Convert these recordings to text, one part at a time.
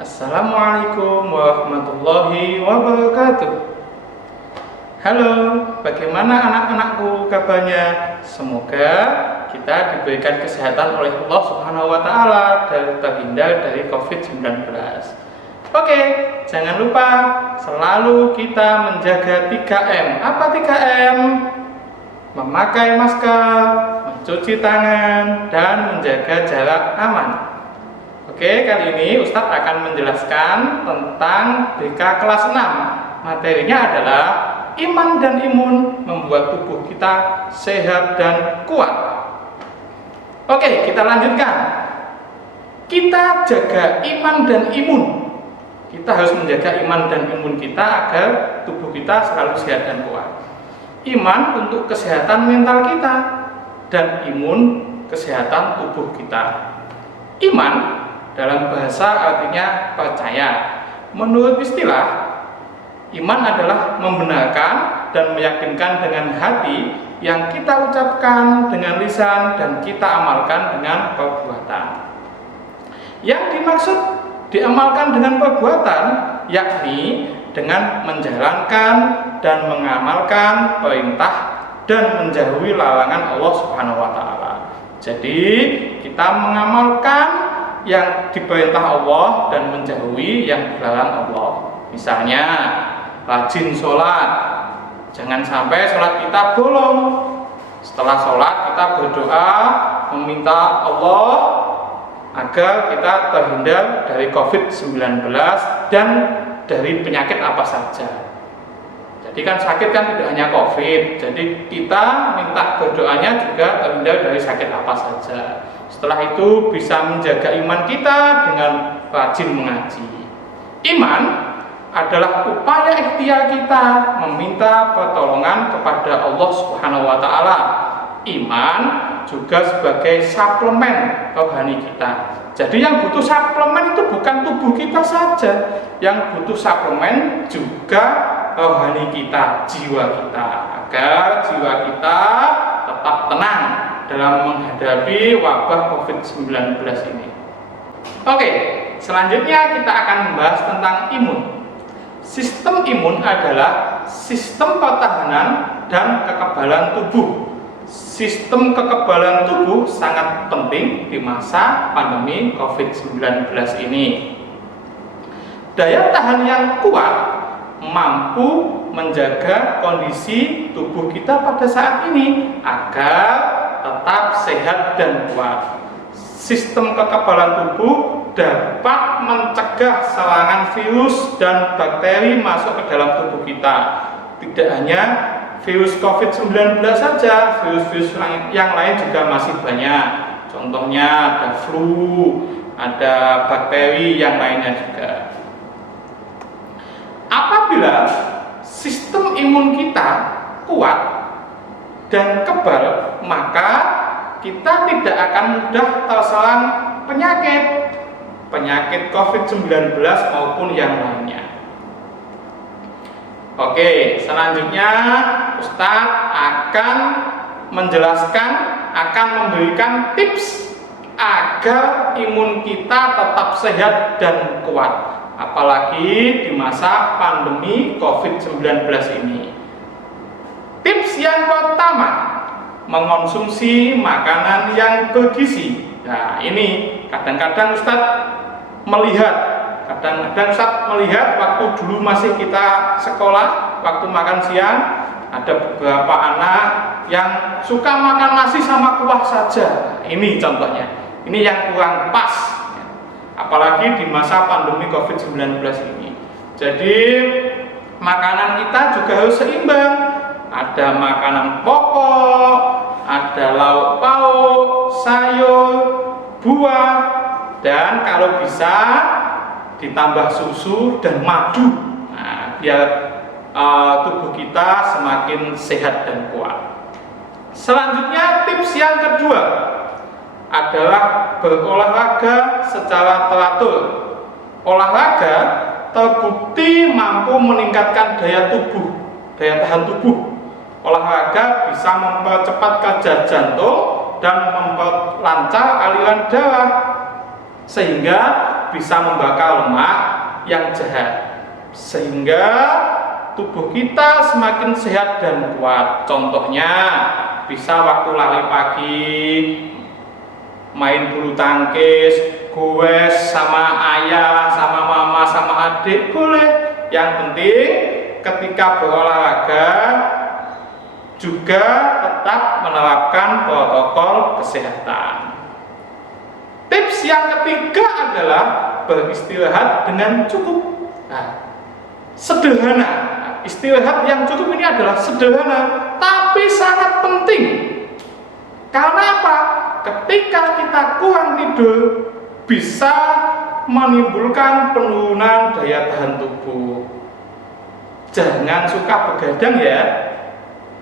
Assalamualaikum warahmatullahi wabarakatuh. Halo, bagaimana anak-anakku kabarnya? Semoga kita diberikan kesehatan oleh Allah Subhanahu wa Ta'ala dan terhindar dari COVID-19. Oke, jangan lupa selalu kita menjaga 3M. Apa 3M? Memakai masker, mencuci tangan, dan menjaga jarak aman. Oke, kali ini Ustadz akan menjelaskan tentang BK kelas 6. Materinya adalah iman dan imun membuat tubuh kita sehat dan kuat. Oke, kita lanjutkan. Kita jaga iman dan imun. Kita harus menjaga iman dan imun kita agar tubuh kita selalu sehat dan kuat. Iman untuk kesehatan mental kita dan imun kesehatan tubuh kita. Iman dalam bahasa artinya percaya. Menurut istilah, iman adalah membenarkan dan meyakinkan dengan hati yang kita ucapkan dengan lisan dan kita amalkan dengan perbuatan. Yang dimaksud diamalkan dengan perbuatan yakni dengan menjalankan dan mengamalkan perintah dan menjauhi larangan Allah Subhanahu wa Ta'ala. Jadi kita mengamalkan yang diperintah Allah dan menjauhi yang dilarang Allah. Misalnya rajin sholat, jangan sampai sholat kita bolong. Setelah sholat kita berdoa meminta Allah agar kita terhindar dari COVID-19 dan dari penyakit apa saja. Jadi kan sakit kan tidak hanya COVID, jadi kita minta berdoanya juga terhindar dari sakit apa saja. Setelah itu bisa menjaga iman kita dengan rajin mengaji. Iman adalah upaya ikhtiar kita meminta pertolongan kepada Allah Subhanahu wa Ta'ala. Iman juga sebagai suplemen rohani kita. Jadi yang butuh suplemen itu bukan tubuh kita saja, yang butuh suplemen juga rohani kita, jiwa kita, agar jiwa kita tetap tenang dalam menghadapi wabah COVID-19 ini. Oke, selanjutnya kita akan membahas tentang imun. Sistem imun adalah sistem pertahanan dan kekebalan tubuh. Sistem kekebalan tubuh sangat penting di masa pandemi COVID-19 ini. Daya tahan yang kuat mampu menjaga kondisi tubuh kita pada saat ini agar tetap sehat dan kuat. Sistem kekebalan tubuh dapat mencegah serangan virus dan bakteri masuk ke dalam tubuh kita. Tidak hanya virus COVID-19 saja, virus-virus yang lain juga masih banyak. Contohnya ada flu, ada bakteri yang lainnya juga. Apabila sistem imun kita kuat dan kebal, maka kita tidak akan mudah terserang penyakit COVID-19 maupun yang lainnya. Oke, selanjutnya Ustadz akan menjelaskan, akan memberikan tips agar imun kita tetap sehat dan kuat, apalagi di masa pandemi COVID-19 ini. Tips yang pertama, mengonsumsi makanan yang bergizi. Nah, ini kadang-kadang Ustadz melihat waktu dulu masih kita sekolah, waktu makan siang, ada beberapa anak yang suka makan nasi sama kuah saja. Ini contohnya, ini yang kurang pas, apalagi di masa pandemi COVID-19 ini. Jadi makanan kita juga harus seimbang. Ada makanan pokok, ada lauk pauk, sayur, buah, dan kalau bisa ditambah susu dan madu. Nah, biar tubuh kita semakin sehat dan kuat. Selanjutnya, tips yang kedua adalah berolahraga secara teratur. Olahraga terbukti mampu meningkatkan daya tahan tubuh. Olahraga bisa mempercepat kerja jantung dan memperlancar aliran darah, sehingga bisa membakar lemak yang jahat, sehingga tubuh kita semakin sehat dan kuat. Contohnya, bisa waktu lari pagi, main bulu tangkis, goes sama ayah, sama mama, sama adik, boleh. Yang penting ketika berolahraga juga tetap menerapkan protokol kesehatan. Tips yang ketiga adalah beristirahat dengan cukup. Sederhana, istirahat yang cukup ini adalah sederhana, tapi sangat penting. Karena apa? Ketika kita kurang tidur, bisa menimbulkan penurunan daya tahan tubuh. Jangan suka begadang ya.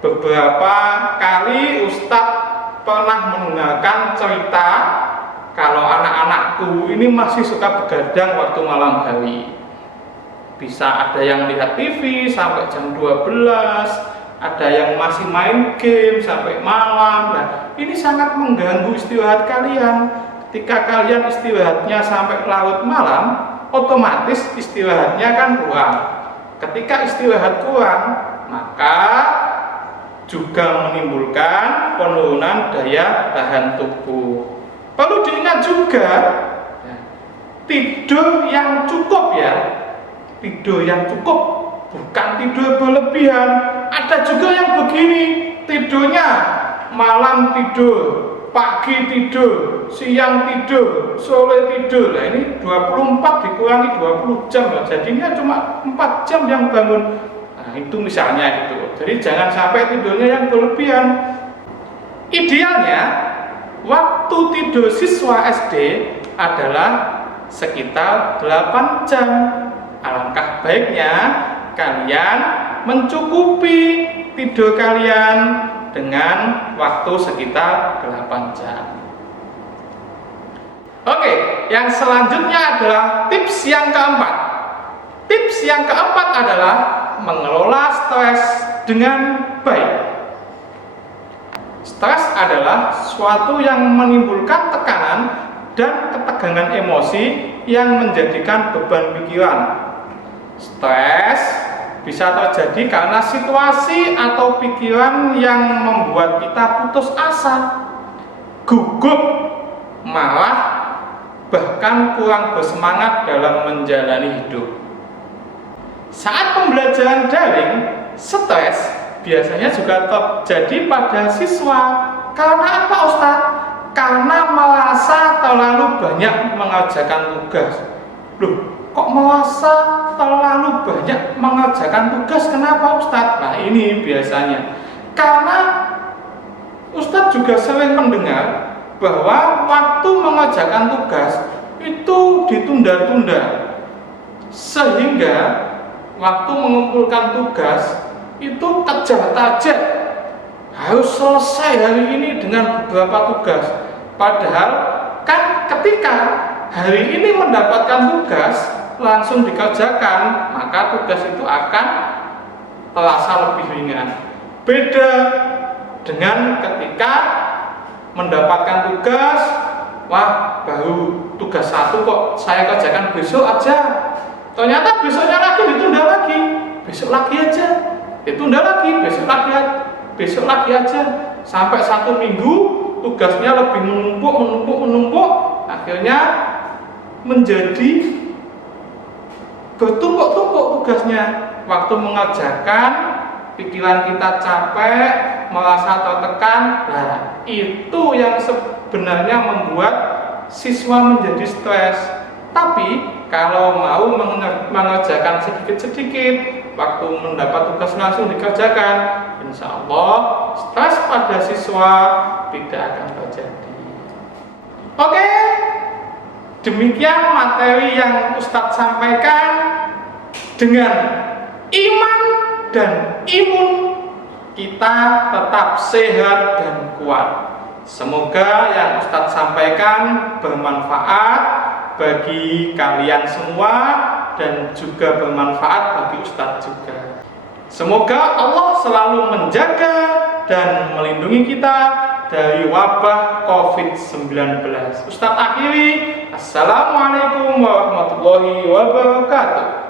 Beberapa kali Ustadz pernah mendengarkan cerita kalau anak-anakku ini masih suka begadang waktu malam hari. Bisa ada yang lihat TV sampai jam 12, ada yang masih main game sampai malam. Nah, ini sangat mengganggu istirahat kalian. Ketika kalian istirahatnya sampai larut malam, otomatis istirahatnya kan kurang. Ketika istirahat kurang, maka juga menimbulkan penurunan daya tahan tubuh. Perlu diingat juga, tidur yang cukup ya. Tidur yang cukup, bukan tidur berlebihan. Ada juga yang begini, tidurnya malam tidur, pagi tidur, siang tidur, sore tidur. Nah, ini 24 dikurangi 20 jam, jadinya cuma 4 jam yang bangun. Nah, itu misalnya gitu. Jadi jangan sampai tidurnya yang berlebihan. Idealnya waktu tidur siswa SD adalah sekitar 8 jam. Alangkah baiknya kalian mencukupi tidur kalian dengan waktu sekitar 8 jam. Oke, yang selanjutnya adalah tips yang keempat. Tips yang keempat adalah mengelola stres dengan baik. Stres adalah suatu yang menimbulkan tekanan dan ketegangan emosi yang menjadikan beban pikiran. Stres bisa terjadi karena situasi atau pikiran yang membuat kita putus asa, gugup, marah, bahkan kurang bersemangat dalam menjalani hidup. Saat pembelajaran daring, stres biasanya juga terjadi pada siswa. Karena apa, Ustaz? Karena merasa terlalu banyak mengerjakan tugas. Loh, kok merasa terlalu banyak mengerjakan tugas? Kenapa, Ustaz? Nah, ini biasanya karena Ustaz juga sering mendengar bahwa waktu mengerjakan tugas itu ditunda-tunda, sehingga waktu mengumpulkan tugas itu kejar-kejar, harus selesai hari ini dengan beberapa tugas. Padahal kan ketika hari ini mendapatkan tugas langsung dikerjakan, maka tugas itu akan terasa lebih ringan. Beda dengan ketika mendapatkan tugas, wah baru tugas 1 kok saya kerjakan besok aja, ternyata besoknya lagi ditunda lagi, besok lagi aja, ditunda lagi, besok lagi aja, sampai 1 minggu tugasnya lebih menumpuk, akhirnya menjadi bertumpuk-tumpuk tugasnya. Waktu mengerjakan, pikiran kita capek, merasa tertekan. Nah, itu yang sebenarnya membuat siswa menjadi stres. Tapi kalau mau mengerjakan sedikit-sedikit, waktu mendapat tugas langsung dikerjakan, insya Allah stres pada siswa tidak akan terjadi. Oke, demikian materi yang Ustadz sampaikan. Dengan iman dan imun kita tetap sehat dan kuat. Semoga yang Ustadz sampaikan bermanfaat bagi kalian semua dan juga bermanfaat bagi Ustadz juga. Semoga Allah selalu menjaga dan melindungi kita dari wabah COVID-19. Ustadz akhiri, Assalamualaikum warahmatullahi wabarakatuh.